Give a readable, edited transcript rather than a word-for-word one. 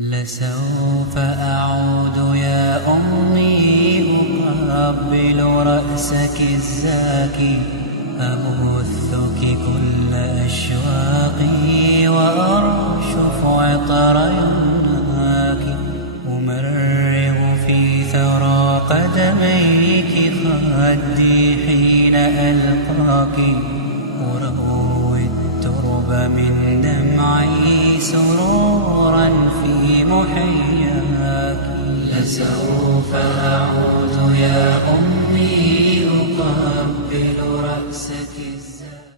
لسوف أعود يا أمي أقبل رأسك الزاكي، أبثك كل أشواقي وأرشف عطر يمناك، أمرغ في ثرى قدميك خدي حين ألقاك، أروي الترب من دمعي سرورا في محياك. لسوف أعود